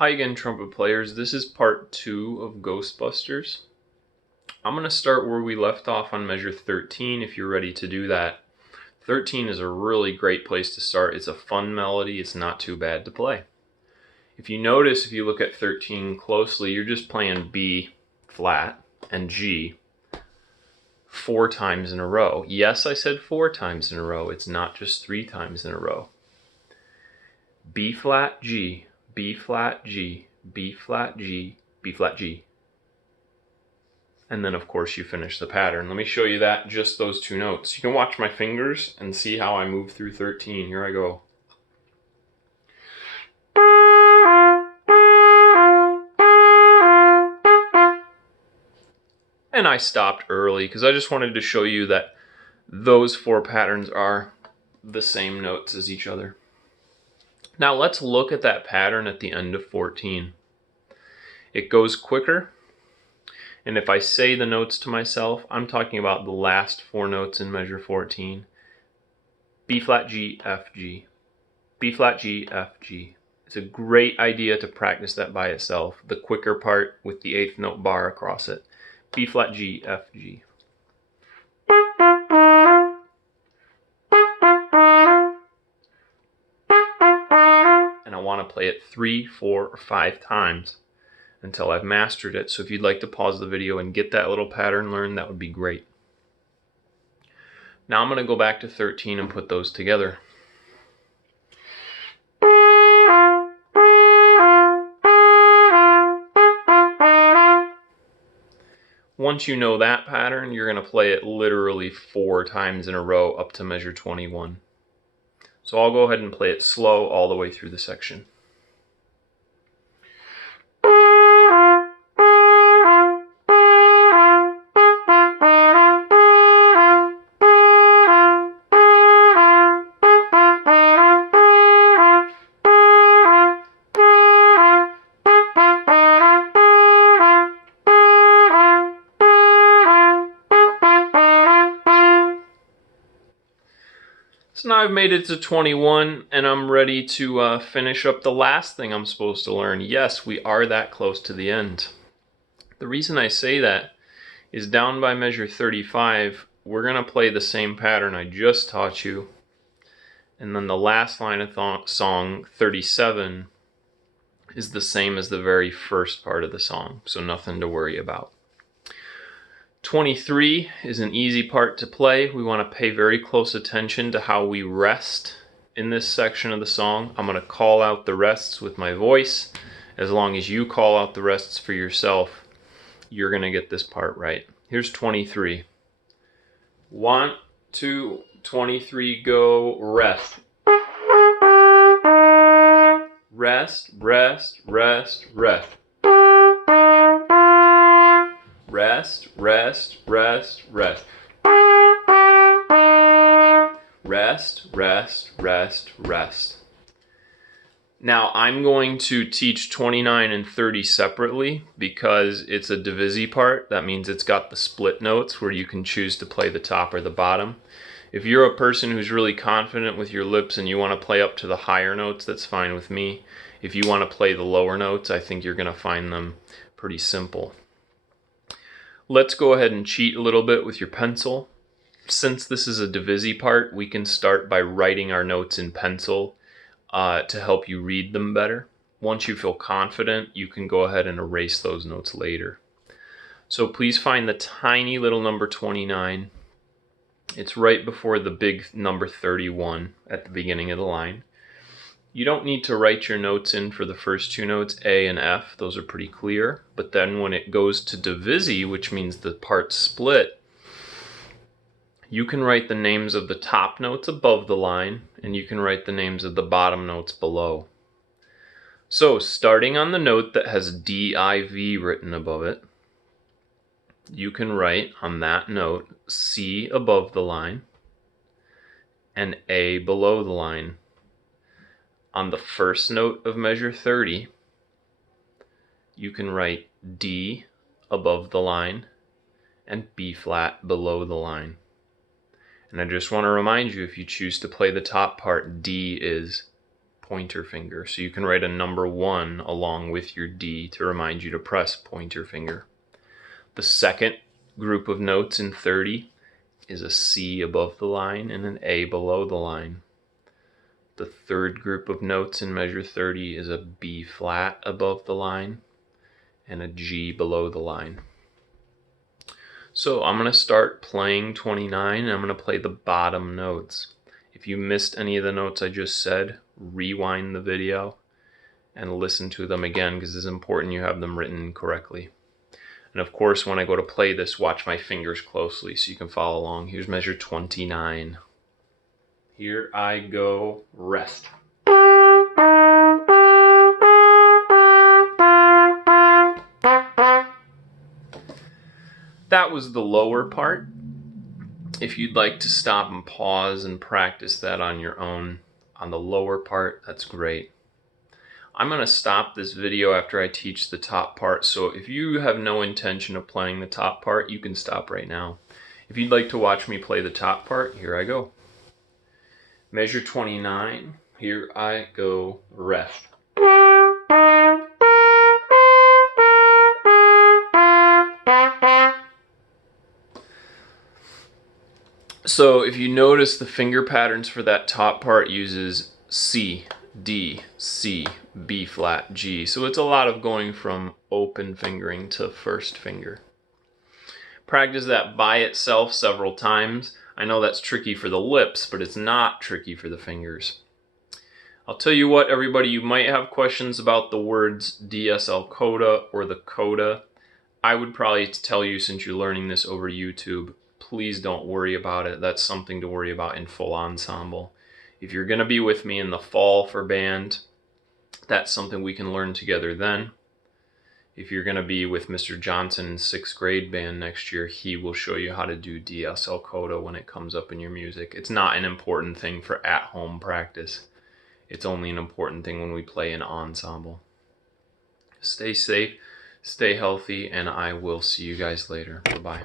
Hi again, trumpet players. This is part 2 of Ghostbusters. I'm going to start where we left off on measure 13 if you're ready to do that. 13 is a really great place to start. It's a fun melody. It's not too bad to play. If you notice, if you look at 13 closely, you're just playing B flat and G 4 times in a row. Yes, I said 4 times in a row. It's not just 3 times in a row. B flat G, B flat G, B flat G, B flat G. And then of course you finish the pattern. Let me show you that, just those 2 notes. You can watch my fingers and see how I move through 13. Here I go. And I stopped early because I just wanted to show you that those 4 patterns are the same notes as each other. Now let's look at that pattern at the end of 14. It goes quicker, and if I say the notes to myself, I'm talking about the last 4 notes in measure 14. B flat G, F, G. B flat G, F, G. It's a great idea to practice that by itself, the quicker part with the 8th note bar across it. B flat G, F, G. And I want to play it 3, 4, or 5 times until I've mastered it. So if you'd like to pause the video and get that little pattern learned, that would be great. Now I'm going to go back to 13 and put those together. Once you know that pattern, you're going to play it literally 4 times in a row up to measure 21. So I'll go ahead and play it slow all the way through the section. So now I've made it to 21 and I'm ready to finish up the last thing I'm supposed to learn. Yes, we are that close to the end. The reason I say that is down by measure 35, we're going to play the same pattern I just taught you. And then the last line of song 37 is the same as the very first part of the song, so nothing to worry about. 23 is an easy part to play. We want to pay very close attention to how we rest in this section of the song. I'm going to call out the rests with my voice. As long as you call out the rests for yourself, you're going to get this part right. Here's 23. 1, 2, 23, go, rest. Rest, rest, rest, rest. Rest, rest, rest, rest. Rest, rest, rest, rest. Now I'm going to teach 29 and 30 separately because it's a divisi part. That means it's got the split notes where you can choose to play the top or the bottom. If you're a person who's really confident with your lips and you want to play up to the higher notes, that's fine with me. If you want to play the lower notes, I think you're going to find them pretty simple. Let's go ahead and cheat a little bit with your pencil. Since this is a divisi part, we can start by writing our notes in pencil to help you read them better. Once you feel confident, you can go ahead and erase those notes later. So please find the tiny little number 29. It's right before the big number 31 at the beginning of the line. You don't need to write your notes in for the first 2 notes, A and F. Those are pretty clear. But then when it goes to divisi, which means the parts split, you can write the names of the top notes above the line, and you can write the names of the bottom notes below. So starting on the note that has D-I-V written above it, you can write on that note C above the line and A below the line. On the first note of measure 30, you can write D above the line and B flat below the line. And I just want to remind you, if you choose to play the top part, D is pointer finger. So you can write a number 1 along with your D to remind you to press pointer finger. The second group of notes in 30 is a C above the line and an A below the line. The third group of notes in measure 30 is a B flat above the line and a G below the line. So I'm going to start playing 29 and I'm going to play the bottom notes. If you missed any of the notes I just said, rewind the video and listen to them again because it's important you have them written correctly. And of course, when I go to play this, watch my fingers closely so you can follow along. Here's measure 29. Here I go, rest. That was the lower part. If you'd like to stop and pause and practice that on your own on the lower part, that's great. I'm going to stop this video after I teach the top part, so if you have no intention of playing the top part, you can stop right now. If you'd like to watch me play the top part, here I go. Measure 29, here I go, rest. So if you notice, the finger patterns for that top part uses C, D, C, B flat, G. So it's a lot of going from open fingering to first finger. Practice that by itself several times. I know that's tricky for the lips, but it's not tricky for the fingers. I'll tell you what, everybody, you might have questions about the words DSL coda or the coda. I would probably tell you, since you're learning this over YouTube, please don't worry about it. That's something to worry about in full ensemble. If you're going to be with me in the fall for band, that's something we can learn together then. If you're going to be with Mr. Johnson in 6th grade band next year, he will show you how to do DSL coda when it comes up in your music. It's not an important thing for at-home practice. It's only an important thing when we play an ensemble. Stay safe, stay healthy, and I will see you guys later. Bye-bye.